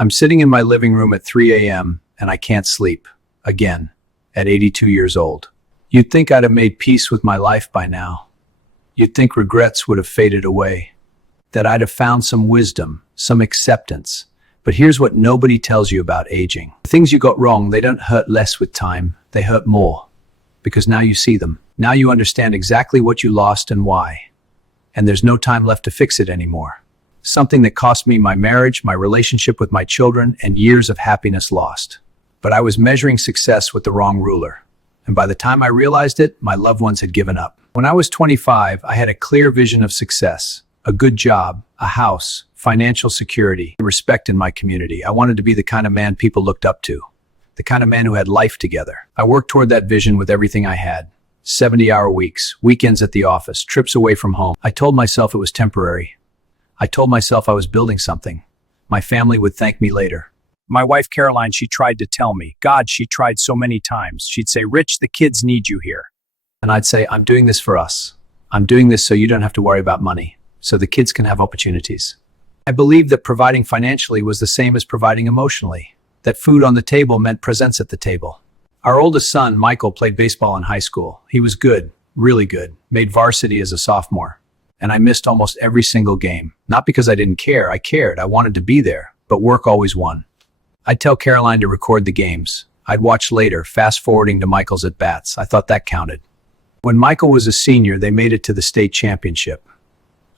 I'm sitting in my living room at 3 a.m. and I can't sleep. Again, at 82 years old. You'd think I'd have made peace with my life by now. You'd think regrets would have faded away. That I'd have found some wisdom, some acceptance. But here's what nobody tells you about aging. The things you got wrong, they don't hurt less with time. They hurt more. Because now you see them. Now you understand exactly what you lost and why. And there's no time left to fix it anymore. Something that cost me my marriage, my relationship with my children, and years of happiness lost. But I was measuring success with the wrong ruler. And by the time I realized it, my loved ones had given up. When I was 25, I had a clear vision of success. A good job, a house, financial security, respect in my community. I wanted to be the kind of man people looked up to. The kind of man who had life together. I worked toward that vision with everything I had. 70-hour weeks, weekends at the office, trips away from home. I told myself it was temporary. I told myself I was building something. My family would thank me later. My wife, Caroline, she tried to tell me. God, she tried so many times. She'd say, Rich, the kids need you here. And I'd say, I'm doing this for us. I'm doing this so you don't have to worry about money, so the kids can have opportunities. I believed that providing financially was the same as providing emotionally. That food on the table meant presence at the table. Our oldest son, Michael, played baseball in high school. He was good, really good, made varsity as a sophomore. And I missed almost every single game. Not because I didn't care, I cared, I wanted to be there, but work always won. I'd tell Caroline to record the games. I'd watch later, fast forwarding to Michael's at-bats. I thought that counted. When Michael was a senior, they made it to the state championship.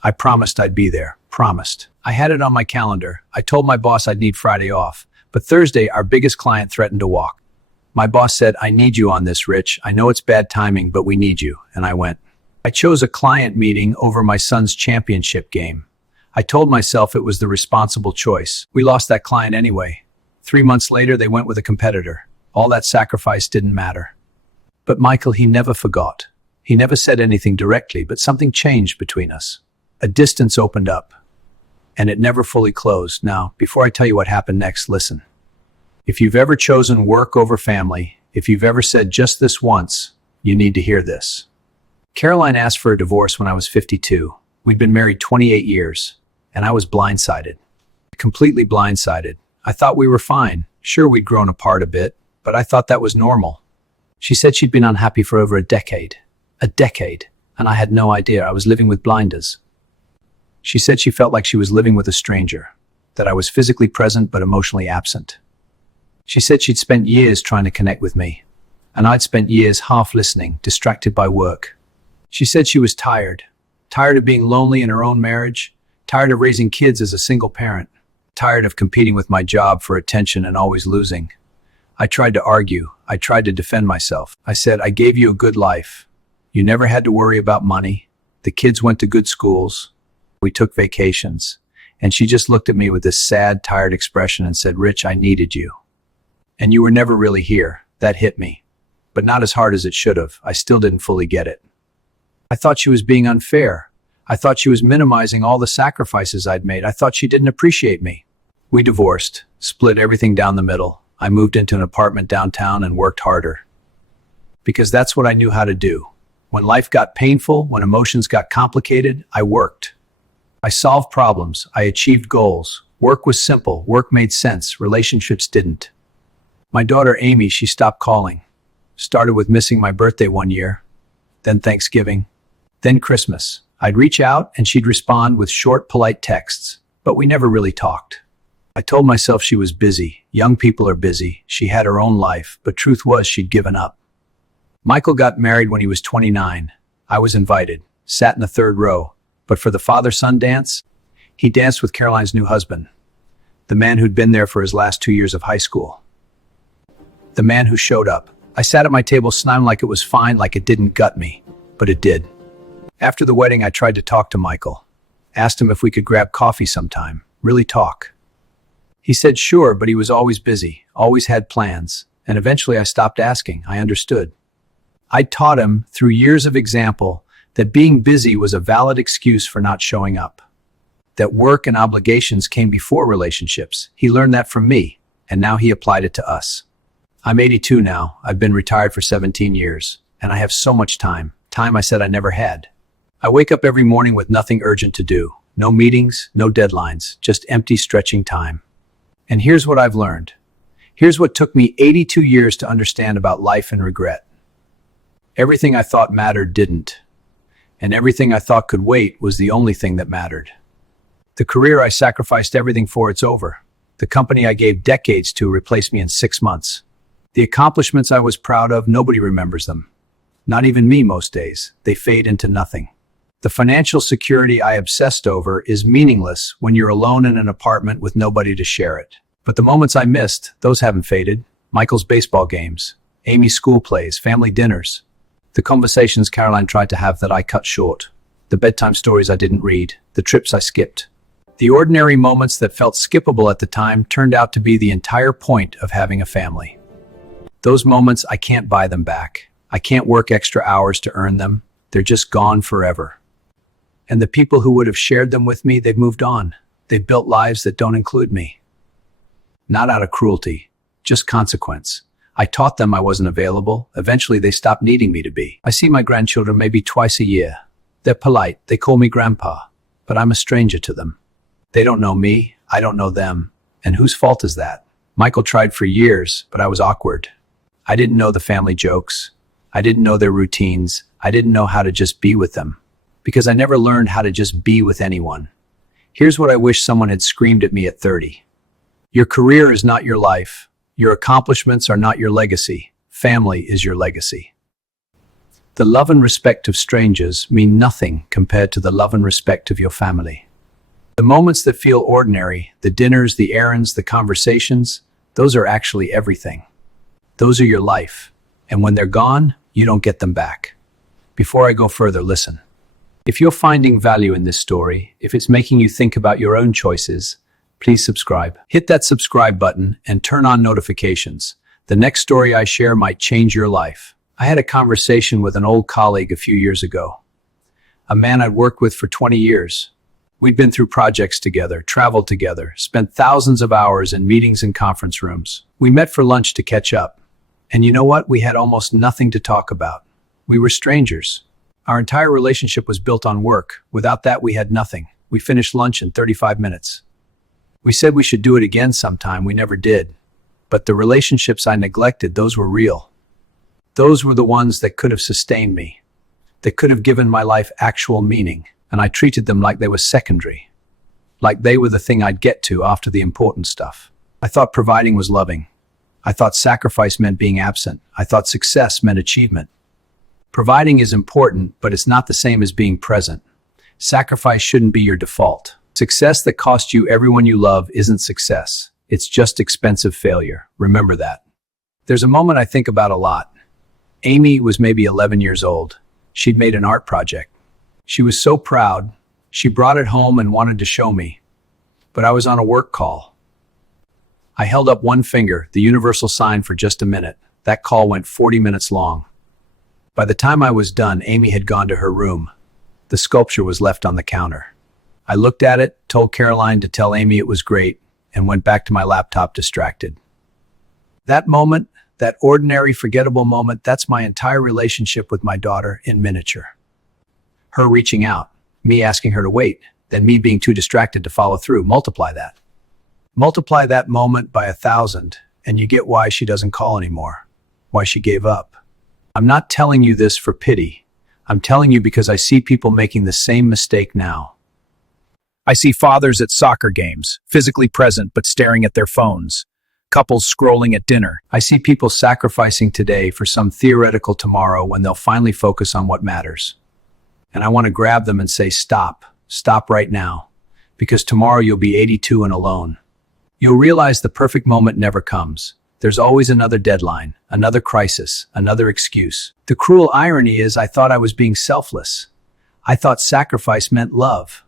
I promised I'd be there, promised. I had it on my calendar. I told my boss I'd need Friday off, but Thursday, our biggest client threatened to walk. My boss said, I need you on this, Rich. I know it's bad timing, but we need you. And I went. I chose a client meeting over my son's championship game. I told myself it was the responsible choice. We lost that client anyway. 3 months later, they went with a competitor. All that sacrifice didn't matter. But Michael, he never forgot. He never said anything directly, but something changed between us. A distance opened up, and it never fully closed. Now, before I tell you what happened next, listen. If you've ever chosen work over family, if you've ever said just this once, you need to hear this. Caroline asked for a divorce when I was 52. We'd been married 28 years, and I was blindsided. Completely blindsided. I thought we were fine. Sure, we'd grown apart a bit, but I thought that was normal. She said she'd been unhappy for over a decade. A decade. And I had no idea. I was living with blinders. She said she felt like she was living with a stranger, that I was physically present but emotionally absent. She said she'd spent years trying to connect with me, and I'd spent years half listening, distracted by work. She said she was tired of being lonely in her own marriage, tired of raising kids as a single parent, tired of competing with my job for attention and always losing. I tried to argue. I tried to defend myself. I said, I gave you a good life. You never had to worry about money. The kids went to good schools. We took vacations. And she just looked at me with this sad, tired expression and said, Rich, I needed you. And you were never really here. That hit me. But not as hard as it should have. I still didn't fully get it. I thought she was being unfair. I thought she was minimizing all the sacrifices I'd made. I thought she didn't appreciate me. We divorced, split everything down the middle. I moved into an apartment downtown and worked harder. Because that's what I knew how to do. When life got painful, when emotions got complicated, I worked. I solved problems. I achieved goals. Work was simple. Work made sense. Relationships didn't. My daughter Amy, she stopped calling. Started with missing my birthday one year, then Thanksgiving, then Christmas. I'd reach out and she'd respond with short, polite texts, but we never really talked. I told myself she was busy. Young people are busy. She had her own life, but truth was she'd given up. Michael got married when he was 29. I was invited, sat in the third row, but for the father-son dance, he danced with Caroline's new husband, the man who'd been there for his last 2 years of high school. The man who showed up. I sat at my table smiling like it was fine, like it didn't gut me, but it did. After the wedding, I tried to talk to Michael. Asked him if we could grab coffee sometime, really talk. He said sure, but he was always busy, always had plans, and eventually I stopped asking. I understood. I taught him, through years of example, that being busy was a valid excuse for not showing up. That work and obligations came before relationships. He learned that from me, and now he applied it to us. I'm 82 now. I've been retired for 17 years, and I have so much time. Time I said I never had. I wake up every morning with nothing urgent to do. No meetings, no deadlines, just empty, stretching time. And here's what I've learned. Here's what took me 82 years to understand about life and regret. Everything I thought mattered didn't. And everything I thought could wait was the only thing that mattered. The career I sacrificed everything for, it's over. The company I gave decades to replaced me in 6 months. The accomplishments I was proud of, nobody remembers them. Not even me most days. They fade into nothing. The financial security I obsessed over is meaningless when you're alone in an apartment with nobody to share it. But the moments I missed, those haven't faded. Michael's baseball games, Amy's school plays, family dinners. The conversations Caroline tried to have that I cut short. The bedtime stories I didn't read. The trips I skipped. The ordinary moments that felt skippable at the time turned out to be the entire point of having a family. Those moments, I can't buy them back. I can't work extra hours to earn them. They're just gone forever. And the people who would have shared them with me, they've moved on. They've built lives that don't include me. Not out of cruelty, just consequence. I taught them I wasn't available. Eventually, they stopped needing me to be. I see my grandchildren maybe twice a year. They're polite. They call me grandpa, but I'm a stranger to them. They don't know me. I don't know them. And whose fault is that? Michael tried for years, but I was awkward. I didn't know the family jokes. I didn't know their routines. I didn't know how to just be with them, because I never learned how to just be with anyone. Here's what I wish someone had screamed at me at 30. Your career is not your life. Your accomplishments are not your legacy. Family is your legacy. The love and respect of strangers mean nothing compared to the love and respect of your family. The moments that feel ordinary, the dinners, the errands, the conversations, those are actually everything. Those are your life. And when they're gone, you don't get them back. Before I go further, listen. If you're finding value in this story, if it's making you think about your own choices, please subscribe. Hit that subscribe button and turn on notifications. The next story I share might change your life. I had a conversation with an old colleague a few years ago. A man I'd worked with for 20 years. We'd been through projects together, traveled together, spent thousands of hours in meetings and conference rooms. We met for lunch to catch up. And you know what? We had almost nothing to talk about. We were strangers. Our entire relationship was built on work. Without that, we had nothing. We finished lunch in 35 minutes. We said we should do it again sometime. We never did. But the relationships I neglected, those were real. Those were the ones that could have sustained me, that could have given my life actual meaning. And I treated them like they were secondary, like they were the thing I'd get to after the important stuff. I thought providing was loving. I thought sacrifice meant being absent. I thought success meant achievement. Providing is important, but it's not the same as being present. Sacrifice shouldn't be your default. Success that costs you everyone you love isn't success. It's just expensive failure. Remember that. There's a moment I think about a lot. Amy was maybe 11 years old. She'd made an art project. She was so proud. She brought it home and wanted to show me. But I was on a work call. I held up one finger, the universal sign, for just a minute. That call went 40 minutes long. By the time I was done, Amy had gone to her room. The sculpture was left on the counter. I looked at it, told Caroline to tell Amy it was great, and went back to my laptop distracted. That moment, that ordinary, forgettable moment, that's my entire relationship with my daughter in miniature. Her reaching out, me asking her to wait, then me being too distracted to follow through. Multiply that. Multiply that moment by 1,000, and you get why she doesn't call anymore, why she gave up. I'm not telling you this for pity. I'm telling you because I see people making the same mistake now. I see fathers at soccer games, physically present but staring at their phones. Couples scrolling at dinner. I see people sacrificing today for some theoretical tomorrow when they'll finally focus on what matters. And I want to grab them and say, stop. Stop right now. Because tomorrow you'll be 82 and alone. You'll realize the perfect moment never comes. There's always another deadline, another crisis, another excuse. The cruel irony is I thought I was being selfless. I thought sacrifice meant love.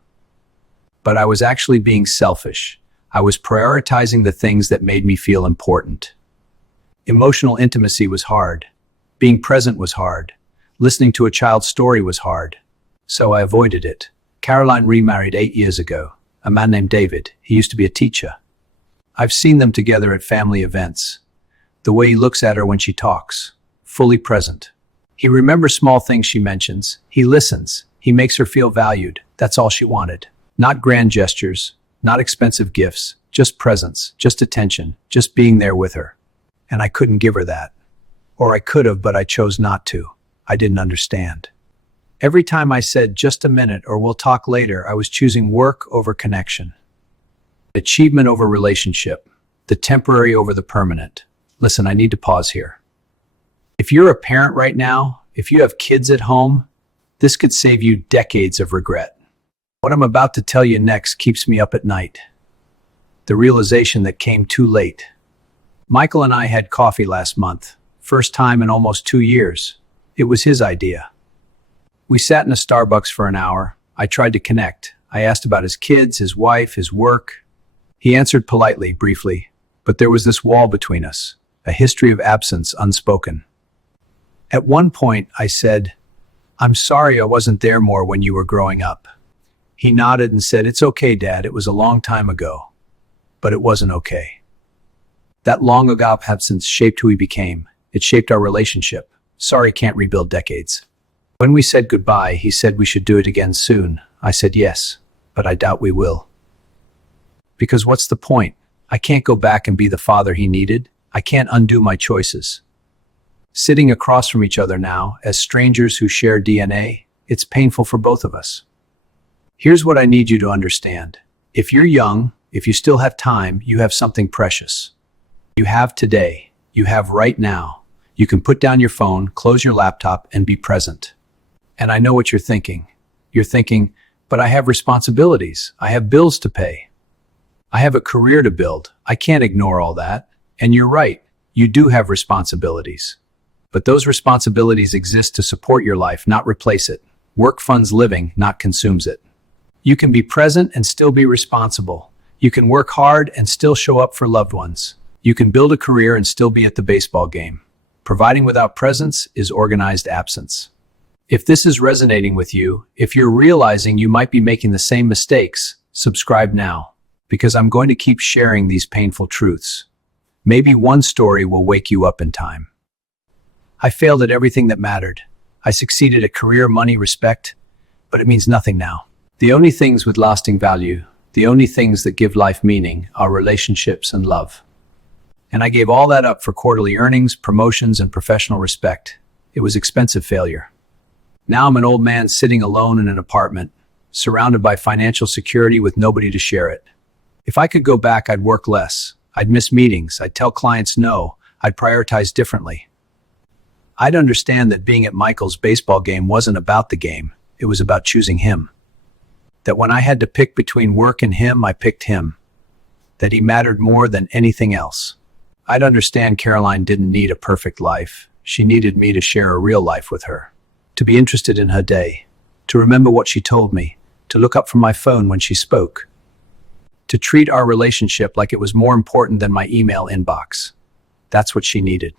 But I was actually being selfish. I was prioritizing the things that made me feel important. Emotional intimacy was hard. Being present was hard. Listening to a child's story was hard. So I avoided it. Caroline remarried 8 years ago. A man named David. He used to be a teacher. I've seen them together at family events. The way he looks at her when she talks. Fully present. He remembers small things she mentions. He listens. He makes her feel valued. That's all she wanted. Not grand gestures. Not expensive gifts. just presence, just attention, just being there with her. And I couldn't give her that. Or I could have, but I chose not to. I didn't understand. Every time I said just a minute or we'll talk later, I was choosing work over connection. Achievement over relationship. The temporary over the permanent. Listen, I need to pause here. If you're a parent right now, if you have kids at home, this could save you decades of regret. What I'm about to tell you next keeps me up at night. The realization that came too late. Michael and I had coffee last month. First time in almost 2 years. It was his idea. We sat in a Starbucks for an hour. I tried to connect. I asked about his kids, his wife, his work. He answered politely, briefly, but there was this wall between us, a history of absence unspoken. At one point, I said, "I'm sorry I wasn't there more when you were growing up." He nodded and said, "It's okay, Dad. It was a long time ago." But it wasn't okay. That long ago absence shaped who we became. It shaped our relationship. Sorry can't rebuild decades. When we said goodbye, he said we should do it again soon. I said yes, but I doubt we will. Because what's the point? I can't go back and be the father he needed. I can't undo my choices. Sitting across from each other now, as strangers who share DNA, it's painful for both of us. Here's what I need you to understand. If you're young, if you still have time, you have something precious. You have today. You have right now. You can put down your phone, close your laptop, and be present. And I know what you're thinking. You're thinking, but I have responsibilities. I have bills to pay. I have a career to build. I can't ignore all that. And you're right. You do have responsibilities. But those responsibilities exist to support your life, not replace it. Work funds living, not consumes it. You can be present and still be responsible. You can work hard and still show up for loved ones. You can build a career and still be at the baseball game. Providing without presence is organized absence. If this is resonating with you, if you're realizing you might be making the same mistakes, subscribe now, because I'm going to keep sharing these painful truths. Maybe one story will wake you up in time. I failed at everything that mattered. I succeeded at career, money, respect, but it means nothing now. The only things with lasting value, the only things that give life meaning, are relationships and love. And I gave all that up for quarterly earnings, promotions, and professional respect. It was expensive failure. Now I'm an old man sitting alone in an apartment, surrounded by financial security with nobody to share it. If I could go back, I'd work less. I'd miss meetings. I'd tell clients no. I'd prioritize differently. I'd understand that being at Michael's baseball game wasn't about the game. It was about choosing him. That when I had to pick between work and him, I picked him. That he mattered more than anything else. I'd understand Caroline didn't need a perfect life. She needed me to share a real life with her. To be interested in her day. To remember what she told me. To look up from my phone when she spoke. To treat our relationship like it was more important than my email inbox. That's what she needed.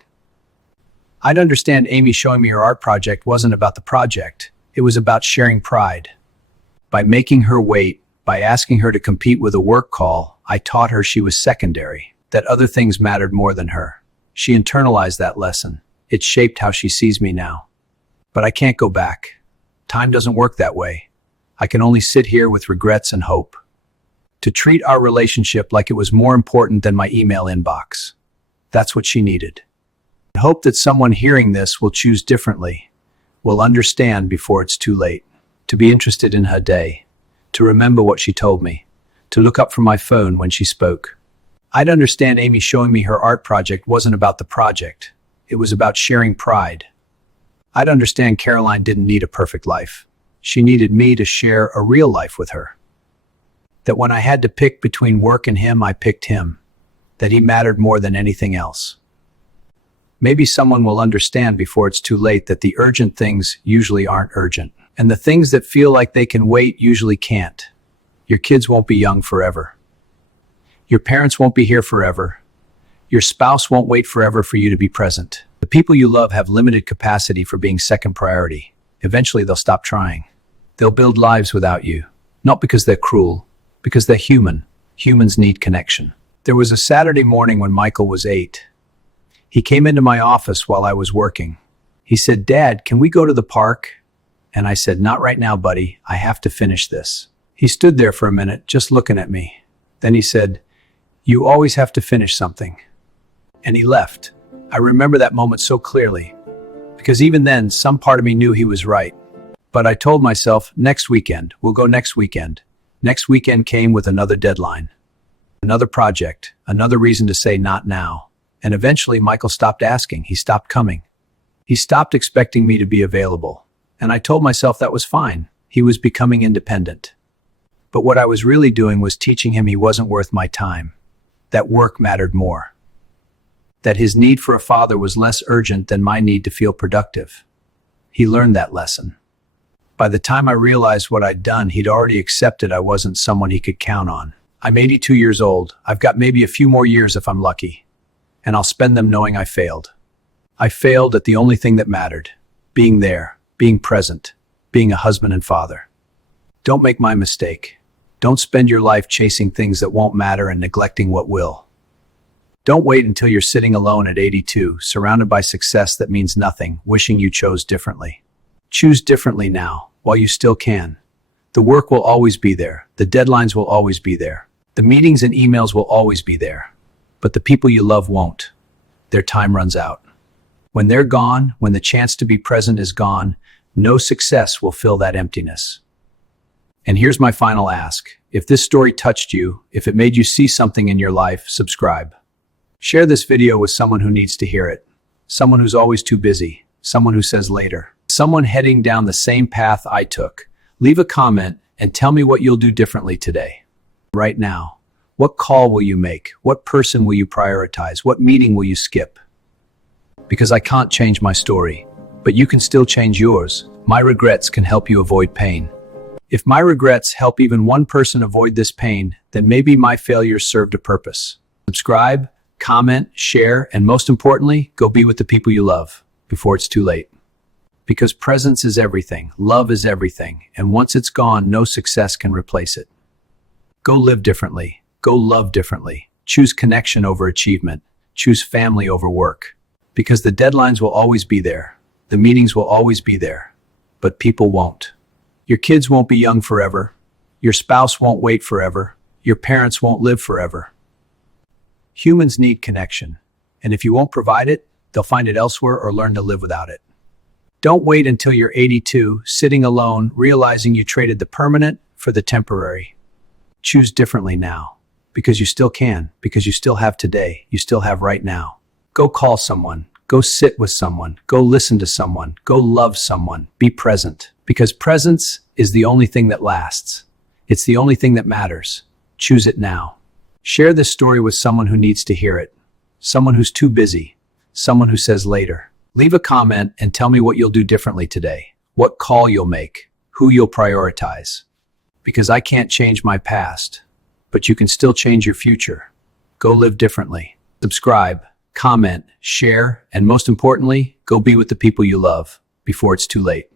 I'd understand Amy showing me her art project wasn't about the project. It was about sharing pride. By making her wait, by asking her to compete with a work call, I taught her she was secondary. That other things mattered more than her. She internalized that lesson. It shaped how she sees me now. But I can't go back. Time doesn't work that way. I can only sit here with regrets and hope. To treat our relationship like it was more important than my email inbox. That's what she needed. I hope that someone hearing this will choose differently, will understand before it's too late. To be interested in her day. To remember what she told me. To look up from my phone when she spoke. I'd understand Amy showing me her art project wasn't about the project. It was about sharing pride. I'd understand Caroline didn't need a perfect life. She needed me to share a real life with her. That when I had to pick between work and him, I picked him. That he mattered more than anything else. Maybe someone will understand before it's too late that the urgent things usually aren't urgent. And the things that feel like they can wait usually can't. Your kids won't be young forever. Your parents won't be here forever. Your spouse won't wait forever for you to be present. The people you love have limited capacity for being second priority. Eventually they'll stop trying. They'll build lives without you. Not because they're cruel, because they're human. Humans need connection. There was a Saturday morning when Michael was 8. He came into my office while I was working. He said, "Dad, can we go to the park?" And I said, "Not right now, buddy. I have to finish this." He stood there for a minute, just looking at me. Then he said, You always have to finish something. And he left. I remember that moment so clearly, because even then, some part of me knew he was right. But I told myself, next weekend, we'll go next weekend. Next weekend came with another deadline, another project, another reason to say not now. And eventually Michael stopped asking. He stopped coming. He stopped expecting me to be available. And I told myself that was fine. He was becoming independent. But what I was really doing was teaching him he wasn't worth my time, that work mattered more, that his need for a father was less urgent than my need to feel productive. He learned that lesson. By the time I realized what I'd done, he'd already accepted I wasn't someone he could count on. I'm 82 years old. I've got maybe a few more years if I'm lucky, and I'll spend them knowing I failed. I failed at the only thing that mattered, being there, being present, being a husband and father. Don't make my mistake. Don't spend your life chasing things that won't matter and neglecting what will. Don't wait until you're sitting alone at 82, surrounded by success that means nothing, wishing you chose differently. Choose differently now, while you still can. The work will always be there. The deadlines will always be there. The meetings and emails will always be there. But the people you love won't. Their time runs out. When they're gone, when the chance to be present is gone, no success will fill that emptiness. And here's my final ask. If this story touched you, if it made you see something in your life, subscribe. Share this video with someone who needs to hear it. Someone who's always too busy. Someone who says later. Someone heading down the same path I took. Leave a comment and tell me what you'll do differently today. Right now. What call will you make? What person will you prioritize? What meeting will you skip? Because I can't change my story, but you can still change yours. My regrets can help you avoid pain. If my regrets help even one person avoid this pain, then maybe my failures served a purpose. Subscribe, comment, share, and most importantly, go be with the people you love before it's too late. Because presence is everything, love is everything, and once it's gone, no success can replace it. Go live differently. Go love differently. Choose connection over achievement. Choose family over work. Because the deadlines will always be there. The meetings will always be there. But people won't. Your kids won't be young forever. Your spouse won't wait forever. Your parents won't live forever. Humans need connection. And if you won't provide it, they'll find it elsewhere or learn to live without it. Don't wait until you're 82, sitting alone, realizing you traded the permanent for the temporary. Choose differently now, because you still can, because you still have today, you still have right now. Go call someone, go sit with someone, go listen to someone, go love someone, be present. Because presence is the only thing that lasts. It's the only thing that matters. Choose it now. Share this story with someone who needs to hear it. Someone who's too busy. Someone who says later. Leave a comment and tell me what you'll do differently today. What call you'll make. Who you'll prioritize. Because I can't change my past, but you can still change your future. Go live differently. Subscribe, comment, share, and most importantly, go be with the people you love before it's too late.